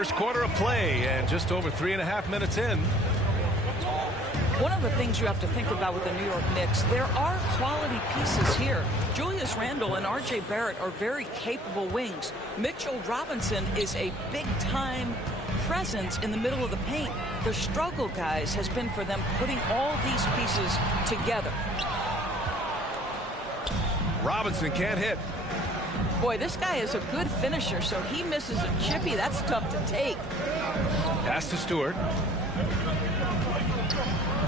First quarter of play and just over 3.5 minutes in. One of the things you have to think about with the New York Knicks, there are quality pieces here. Julius Randle and R.J. Barrett are very capable wings. Mitchell Robinson is a big-time presence in the middle of the paint. The struggle, guys, has been for them putting all these pieces together. Robinson can't hit. Boy, this guy is a good finisher, so he misses a chippy. That's tough to take. Pass to Stewart.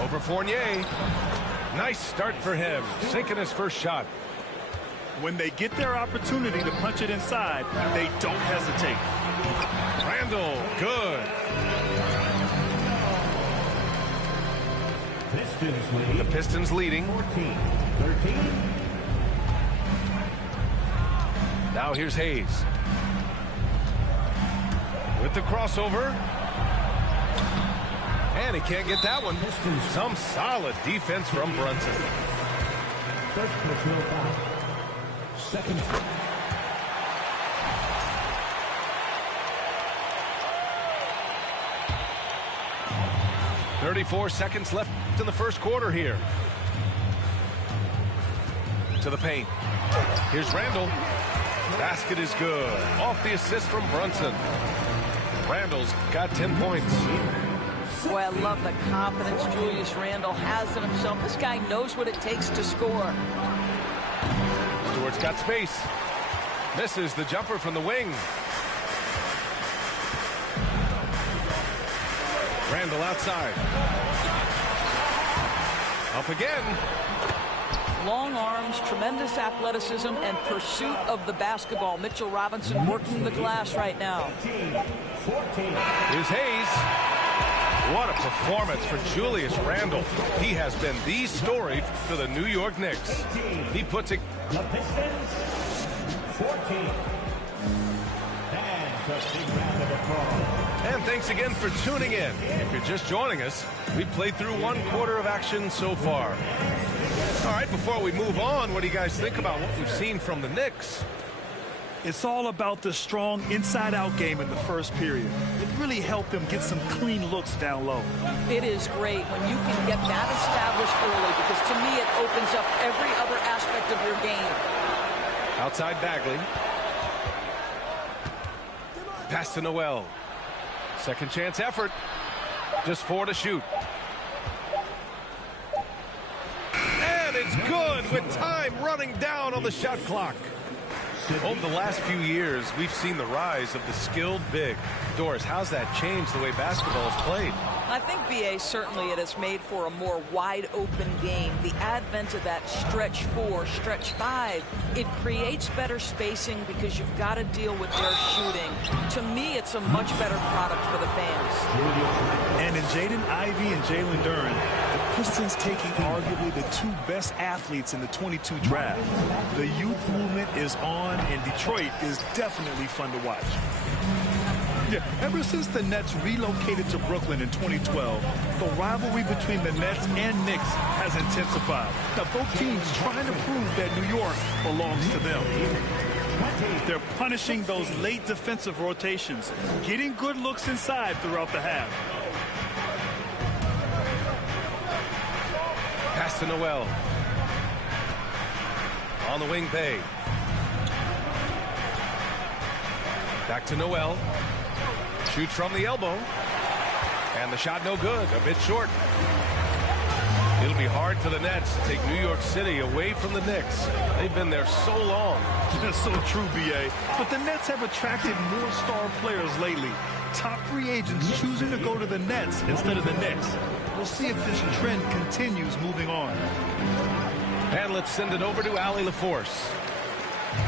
Over Fournier. Nice start for him. Sinking his first shot. When they get their opportunity to punch it inside, they don't hesitate. Randle, good. The Pistons leading. 14-13. Now here's Hayes. With the crossover. And he can't get that one. Some solid defense from Brunson. First personal foul. Second. 34 seconds left in the first quarter here. To the paint. Here's Randle. Basket is good. Off the assist from Brunson. Randle's got 10 points. Boy, I love the confidence Julius Randle has in himself. This guy knows what it takes to score. Stewart's got space. Misses the jumper from the wing. Randle outside. Up again. Long arms, tremendous athleticism, and pursuit of the basketball. Mitchell Robinson working the glass right now. Here's Hayes. What a performance for Julius Randle. He has been the story for the New York Knicks. He puts it. The Pistons, 14. And a big round of applause. And thanks again for tuning in. If you're just joining us, we've played through one quarter of action so far. All right, before we move on, what do you guys think about what we've seen from the Knicks? It's all about the strong inside-out game in the first period. It really helped them get some clean looks down low. It is great when you can get that established early, because to me it opens up every other aspect of your game. Outside Bagley. Pass to Noel. Second chance effort. Just 4 to shoot. And it's good with time running down on the shot clock. Over the last few years, we've seen the rise of the skilled big. Doris, how's that changed the way basketball is played? I think, B.A., certainly it has made for a more wide-open game. The advent of that stretch 4, stretch 5, it creates better spacing because you've got to deal with their shooting. To me, it's a much better product for the fans. And in Jaden Ivey and Jalen Duren, the Pistons taking arguably the 2 best athletes in the 22 draft. The youth movement is on, and Detroit is definitely fun to watch. Yeah, ever since the Nets relocated to Brooklyn in 2012, the rivalry between the Nets and Knicks has intensified. Now, both teams trying to prove that New York belongs to them. They're punishing those late defensive rotations, getting good looks inside throughout the half. Pass to Noel. On the wing, Bay. Back to Noel. Shoots from the elbow. And the shot no good. A bit short. It'll be hard for the Nets to take New York City away from the Knicks. They've been there so long. That's so true, B.A. But the Nets have attracted more star players lately. Top free agents choosing to go to the Nets instead of the Knicks. We'll see if this trend continues moving on. And let's send it over to Allie LaForce.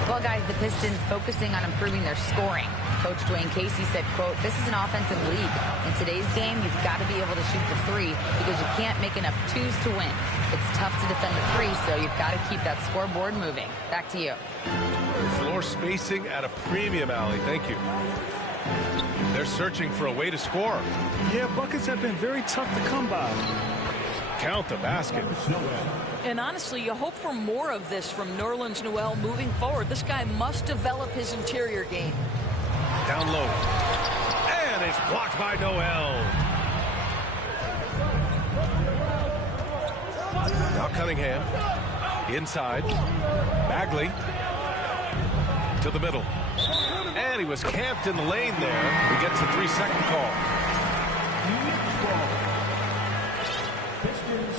Well, guys, the Pistons focusing on improving their scoring. Coach Dwayne Casey said, quote, "This is an offensive league. In today's game, you've got to be able to shoot the 3 because you can't make enough 2s to win. It's tough to defend the 3, so you've got to keep that scoreboard moving." Back to you. Floor spacing at a premium, Allie. Thank you. They're searching for a way to score. Yeah, buckets have been very tough to come by. Count the basket. And honestly, you hope for more of this from Nerlens Noel moving forward. This guy must develop his interior game. Down low. it's blocked by Noel. Now Cunningham. Inside. Bagley. To the middle. And he was camped in the lane there. He gets a 3-second call.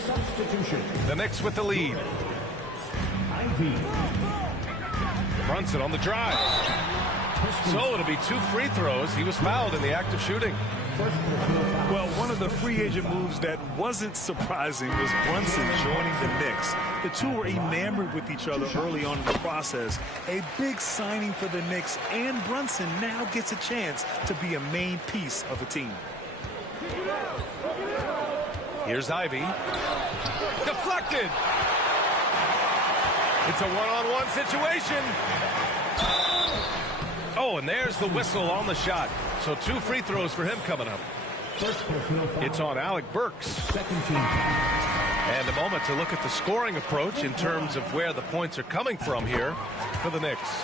Substitution. The Knicks with the lead. Brunson on the drive. So it'll be 2 free throws. He was fouled in the act of shooting. Well, one of the free agent moves that wasn't surprising was Brunson joining the Knicks. The two were enamored with each other early on in the process. A big signing for the Knicks, and Brunson now gets a chance to be a main piece of the team. Here's Ivy. Deflected. It's a one-on-one situation. Oh, and there's the whistle on the shot. So 2 free throws for him coming up. It's on Alec Burks. Second team. And a moment to look at the scoring approach in terms of where the points are coming from here for the Knicks.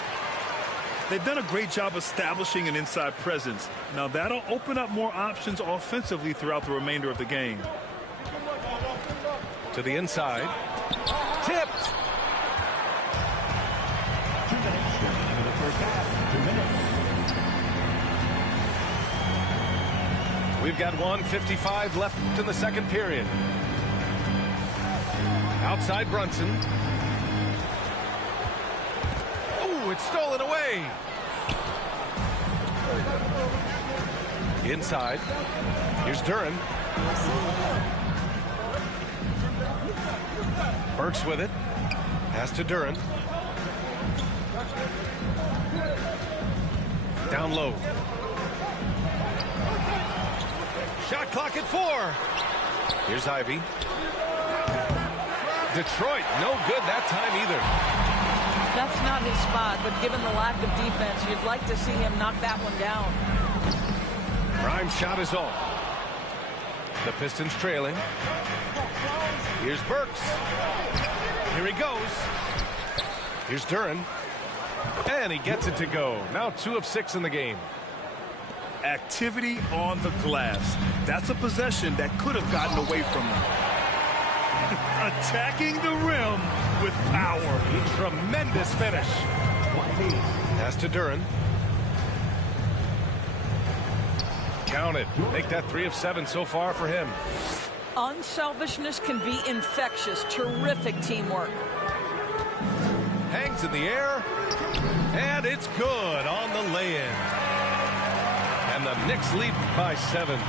They've done a great job establishing an inside presence. Now that'll open up more options offensively throughout the remainder of the game. To the inside. Tipped. 2 minutes remaining in the first half. 2 minutes. We've got 1:55 left in the second period. Outside Brunson. Oh, it's stolen away. Inside. Here's Duren. Burks with it. Pass to Duren. Down low. Shot clock at 4. Here's Ivy. Detroit, no good that time either. That's not his spot, but given the lack of defense, you'd like to see him knock that one down. Grimes' shot is off. The Pistons trailing. Here's Burks. Here he goes. Here's Duren. And he gets it to go. Now 2 of 6 in the game. Activity on the glass. That's a possession that could have gotten away from them. Attacking the rim with power. Tremendous finish. Pass to Duren. Count it. Make that 3 of 7 so far for him. Unselfishness can be infectious. Terrific teamwork. Hangs in the air. And it's good on the lay-in. And the Knicks lead by 7.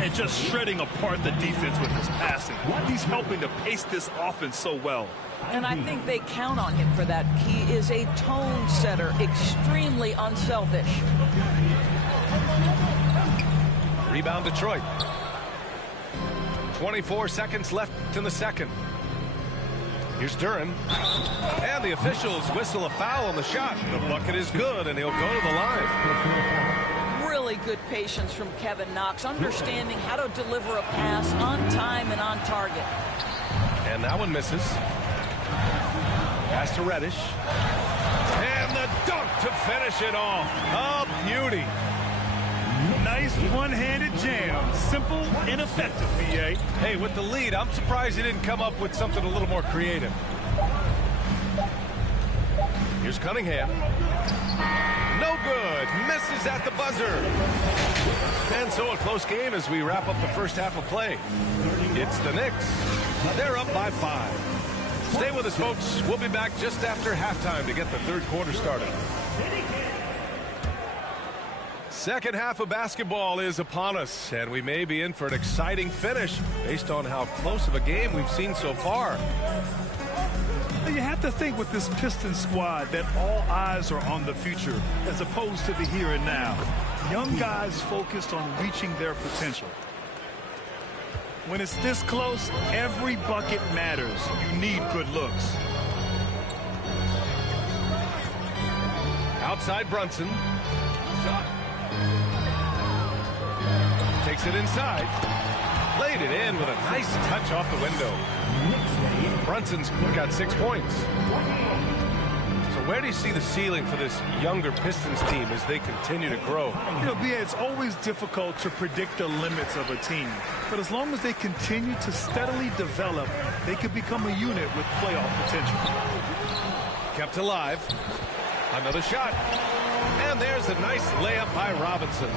And just shredding apart the defense with his passing. He's helping to pace this offense so well. And I think they count on him for that. He is a tone setter, extremely unselfish. Rebound Detroit. 24 seconds left in the second. Here's Duren. And the officials whistle a foul on the shot. The bucket is good, and he'll go to the line. Really good patience from Kevin Knox, understanding how to deliver a pass on time and on target. And that one misses. Pass to Reddish. And the dunk to finish it off. A beauty. Nice one-handed jam. Simple and effective, B.A. Hey, with the lead, I'm surprised he didn't come up with something a little more creative. Here's Cunningham. No good. Misses at the buzzer. And so a close game as we wrap up the first half of play. It's the Knicks. They're up by 5. Stay with us, folks. We'll be back just after halftime to get the third quarter started. Second half of basketball is upon us, and we may be in for an exciting finish based on how close of a game we've seen so far. You have to think with this Pistons squad that all eyes are on the future as opposed to the here and now. Young guys focused on reaching their potential. When it's this close, every bucket matters. You need good looks. Outside Brunson. Takes it inside. Laid it in with a nice touch off the window. Brunson's got 6 points. So where do you see the ceiling for this younger Pistons team as they continue to grow? You know, B.A., it's always difficult to predict the limits of a team. But as long as they continue to steadily develop, they could become a unit with playoff potential. Kept alive. Another shot. And there's a nice layup by Robinson.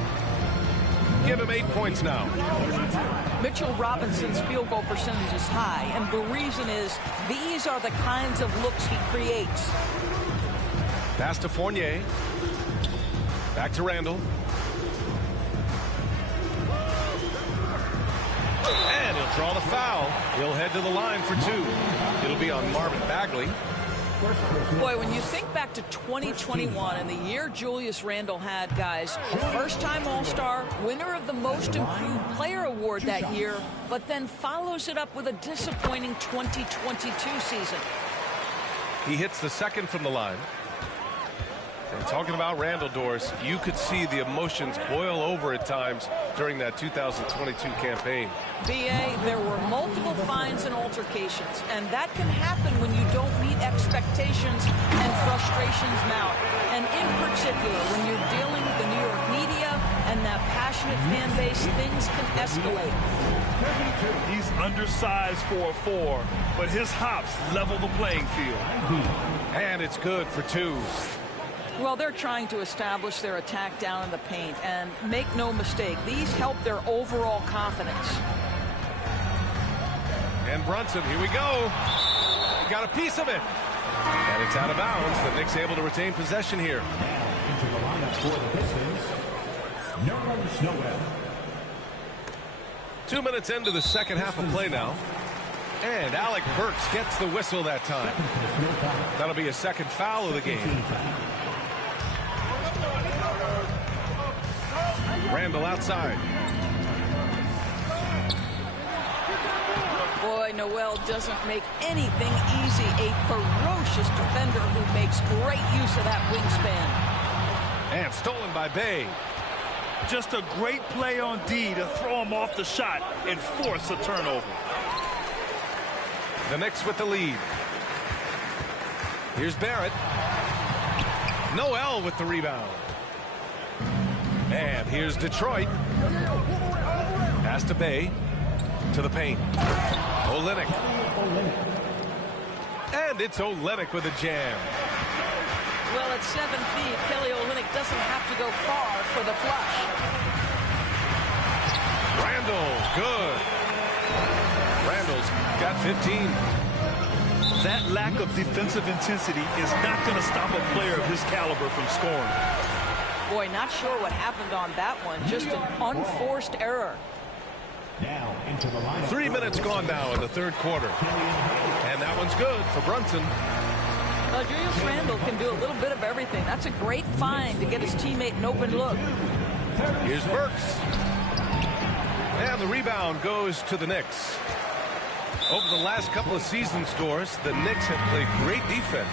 Give him 8 points now. Mitchell Robinson's field goal percentage is high, and the reason is these are the kinds of looks he creates. Pass to Fournier. Back to Randall. And he'll draw the foul. He'll head to the line for 2. It'll be on Marvin Bagley. Boy, when you think back to 2021 and the year Julius Randle had, guys, first-time All-Star, winner of the Most Improved Player Award that year, but then follows it up with a disappointing 2022 season. He hits the second from the line. And talking about Randall, Doris, you could see the emotions boil over at times during that 2022 campaign. B.A., there were multiple fines and altercations, and that can happen when you don't meet expectations and frustrations mount. And in particular, when you're dealing with the New York media and that passionate fan base, things can escalate. He's undersized for a 4, but his hops level the playing field. And it's good for 2. Well, they're trying to establish their attack down in the paint, and make no mistake, these help their overall confidence. And Brunson, here we go. Got a piece of it. And it's out of bounds. The Knicks able to retain possession here. Into the lineup for the Pistons, Nerlens Noel. 2 minutes into the second half of play now. And Alec Burks gets the whistle that time. That'll be a second foul of the game. Randall outside. Boy, Noel doesn't make anything easy. A ferocious defender who makes great use of that wingspan. And stolen by Bey. Just a great play on D to throw him off the shot and force a turnover. The Knicks with the lead. Here's Barrett. Noel with the rebound. And here's Detroit. Pass to Bey. To the paint. Olynyk. And it's Olynyk with a jam. Well, at 7 feet, Kelly Olynyk doesn't have to go far for the flush. Randall, good. Randall's got 15. That lack of defensive intensity is not going to stop a player of his caliber from scoring. Boy, not sure what happened on that one. Just an unforced error. Now into the lineup. 3 minutes gone now in the third quarter. And that one's good for Brunson. Julius Randle can do a little bit of everything. That's a great find to get his teammate an open look. Here's Burks. And the rebound goes to the Knicks. Over the last couple of seasons, Doris, the Knicks have played great defense.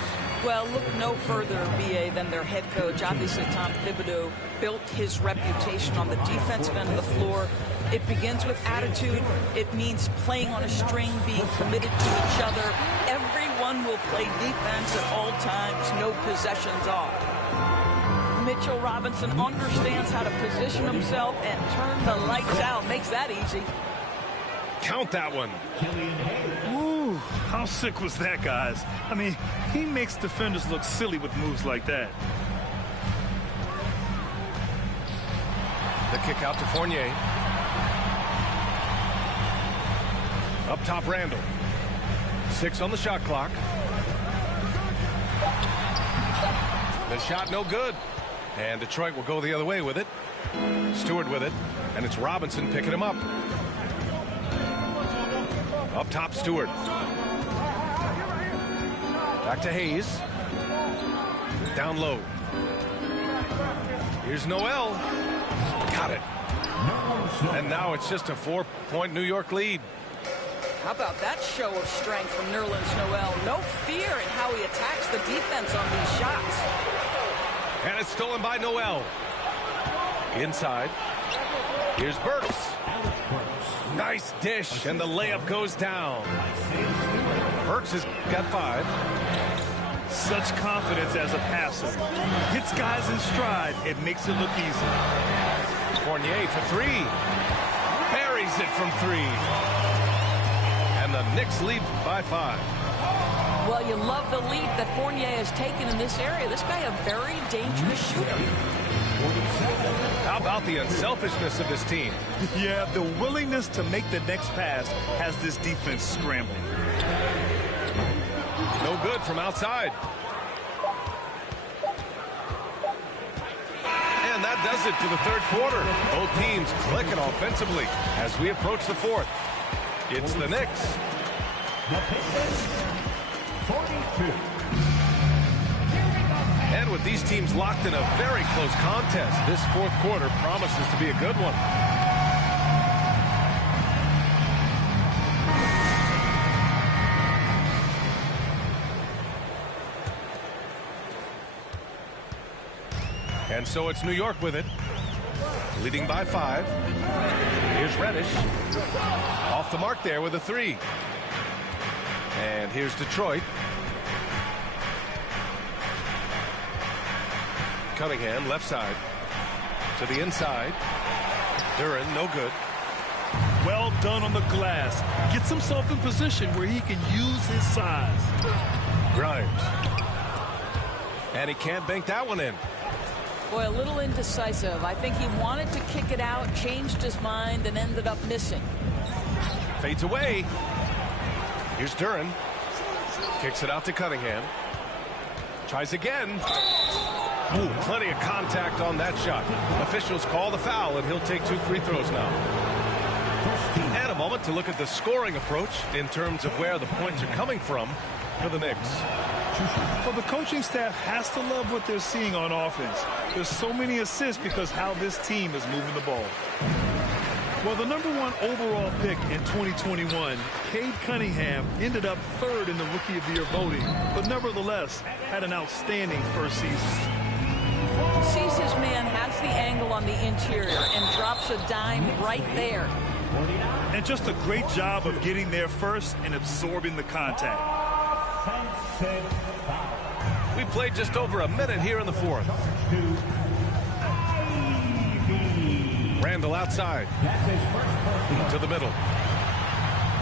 Well, look no further, B.A., than their head coach. Obviously, Tom Thibodeau built his reputation on the defensive end of the floor. It begins with attitude. It means playing on a string, being committed to each other. Everyone will play defense at all times, no possessions off. Mitchell Robinson understands how to position himself and turn the lights out. Makes that easy. Count that one. Ooh, how sick was that, guys? I mean, he makes defenders look silly with moves like that. The kick out to Fournier. Up top, Randall. 6 on the shot clock. The shot no good. And Detroit will go the other way with it. Stewart with it. And it's Robinson picking him up. Up top, Stewart. Back to Hayes. Down low. Here's Noel. Got it. And now it's just a 4-point New York lead. How about that show of strength from Nerlens Noel? No fear in how he attacks the defense on these shots. And it's stolen by Noel. Inside. Here's Burks. Nice dish, and the layup goes down. Burks has got 5. Such confidence as a passer. Hits guys in stride. It makes it look easy. Fournier for three. Buries it from three. And the Knicks lead by 5. Well, you love the lead that Fournier has taken in this area. This guy a very dangerous shooter. How about the unselfishness of this team? Yeah, the willingness to make the next pass has this defense scrambling. No good from outside. And that does it for the third quarter. Both teams clicking offensively as we approach the fourth. It's the Knicks. The Pistons, 42. And with these teams locked in a very close contest, this fourth quarter promises to be a good one. And so it's New York with it, leading by 5. Here's Reddish. Off the mark there with a 3. And here's Detroit. Cunningham, left side. To the inside. Duren, no good. Well done on the glass. Gets himself in position where he can use his size. Grimes. And he can't bank that one in. Boy, a little indecisive. I think he wanted to kick it out, changed his mind, and ended up missing. Fades away. Here's Duren. Kicks it out to Cunningham. Tries again. Ooh, plenty of contact on that shot. Officials call the foul, and he'll take 2 free throws now. And a moment to look at the scoring approach in terms of where the points are coming from for the Knicks. Well, the coaching staff has to love what they're seeing on offense. There's so many assists because how this team is moving the ball. Well, the #1 overall pick in 2021, Cade Cunningham, ended up 3rd in the Rookie of the Year voting, but nevertheless had an outstanding first season. He sees his man, has the angle on the interior, and drops a dime right there. And just a great job of getting there first and absorbing the contact. We played just over a minute here in the fourth. Randall outside. To the middle.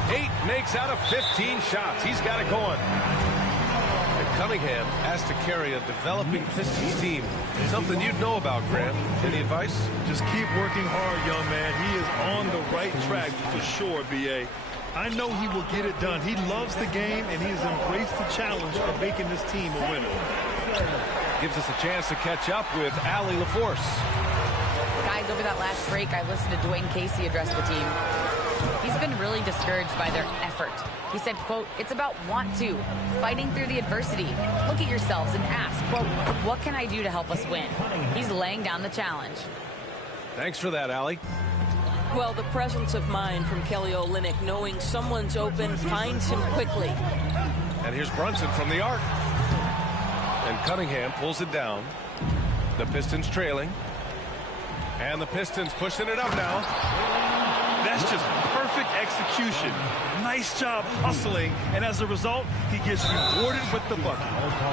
8 makes out of 15 shots. He's got it going. And Cunningham has to carry a developing Pistons team. Something you'd know about, Grant. Any advice? Just keep working hard, young man. He is on the right track for sure, B.A. I know he will get it done. He loves the game, and he has embraced the challenge of making this team a winner. Gives us a chance to catch up with Allie LaForce. Guys, over that last break, I listened to Dwayne Casey address the team. He's been really discouraged by their effort. He said, quote, "It's about want to, fighting through the adversity. Look at yourselves and ask, quote, what can I do to help us win?" He's laying down the challenge. Thanks for that, Allie. Well, the presence of mind from Kelly Olynyk, knowing someone's open, finds him quickly. And here's Brunson from the arc. And Cunningham pulls it down. The Pistons trailing. And the Pistons pushing it up now. That's just perfect execution. Nice job hustling, and as a result, he gets rewarded with the bucket.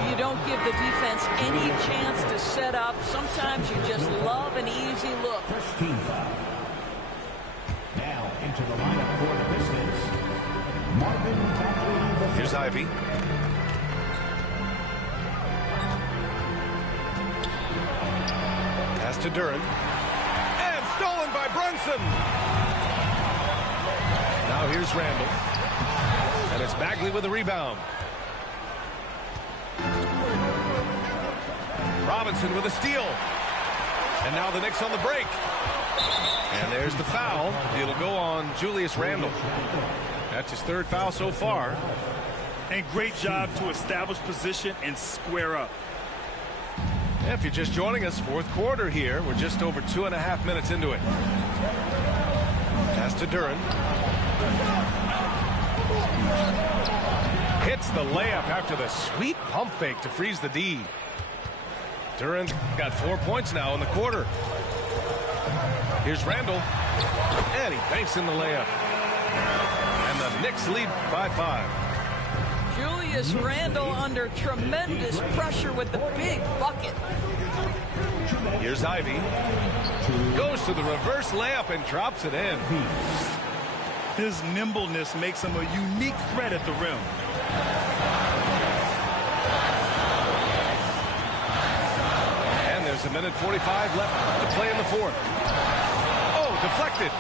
You don't give the defense any chance to set up. Sometimes you just love an easy look. First team foul. Now into the lineup for the Pistons, Marvin Bagley. Here's Ivy. Pass to Duren. And stolen by Brunson. Now here's Randall. And it's Bagley with the rebound. Robinson with a steal. And now the Knicks on the break. And there's the foul. It'll go on Julius Randle. That's his 3rd foul so far. And great job to establish position and square up. If you're just joining us, fourth quarter here. We're just over 2.5 minutes into it. Pass to Duren. Hits the layup after the sweet pump fake to freeze the D. Duren got 4 points now in the quarter. Here's Randall. And he banks in the layup. And the Knicks lead by 5. Julius Julius Randle under tremendous pressure with the big bucket. Here's Ivy. Goes to the reverse layup and drops it in. His nimbleness makes him a unique threat at the rim. And there's a minute 45 left to play in the fourth. Oh, deflected.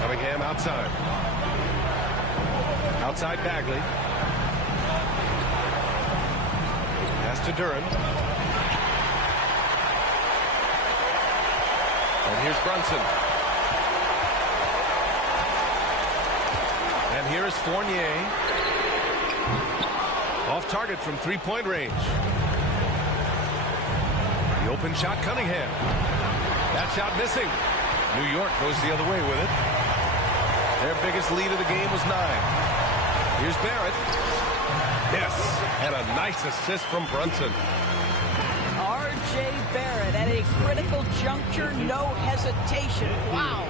Cunningham outside. Outside Bagley. Pass to Duren. And here's Brunson. And here is Fournier. Off target from three-point range. The open shot, Cunningham. That shot missing. New York goes the other way with it. Their biggest lead of the game was 9. Here's Barrett. Yes, and a nice assist from Brunson. R.J. Barrett at a critical juncture, no hesitation. Wow.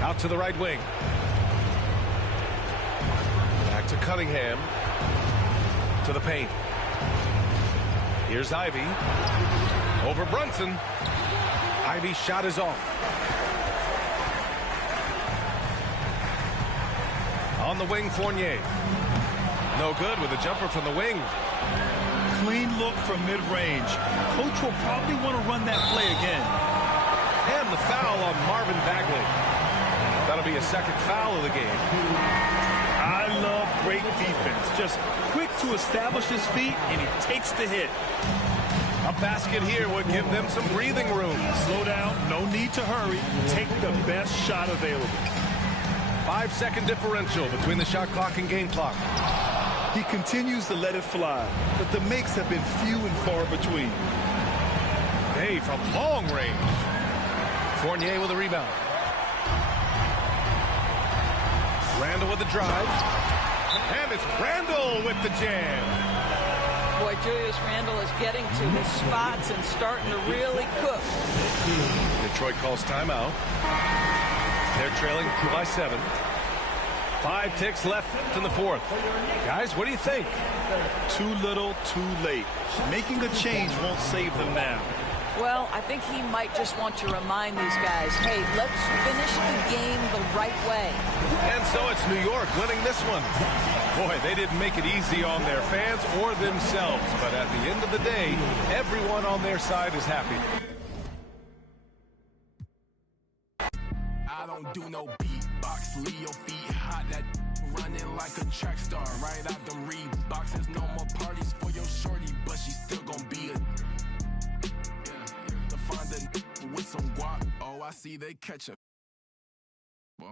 Out to the right wing. Back to Cunningham. To the paint. Here's Ivy. Over Brunson. Ivy's shot is off. On the wing, Fournier. No good with a jumper from the wing. Clean look from mid-range. Coach will probably want to run that play again. And the foul on Marvin Bagley. That'll be a second foul of the game. I love great defense. Just quick to establish his feet, and he takes the hit. A basket here would give them some breathing room. Slow down. No need to hurry. Take the best shot available. 5-second differential between the shot clock and game clock. He continues to let it fly, but the makes have been few and far between. Hey, from long range. Fournier with a rebound. Randle with the drive. And it's Randle with the jam. Boy, Julius Randle is getting to his spots and starting to really cook. Detroit calls timeout. They're trailing by 7. 5 ticks left in the fourth. Guys, what do you think? Too little, too late. Making a change won't save them now. Well, I think he might just want to remind these guys, hey, let's finish the game the right way. And so it's New York winning this one. Boy, they didn't make it easy on their fans or themselves. But at the end of the day, everyone on their side is happy. I don't do no beatbox, leave your feet hot, that running like a track star, right out them Reeboks. There's no more parties for your shorty, but she still gonna be a to find a with some guap. Oh, I see they catch a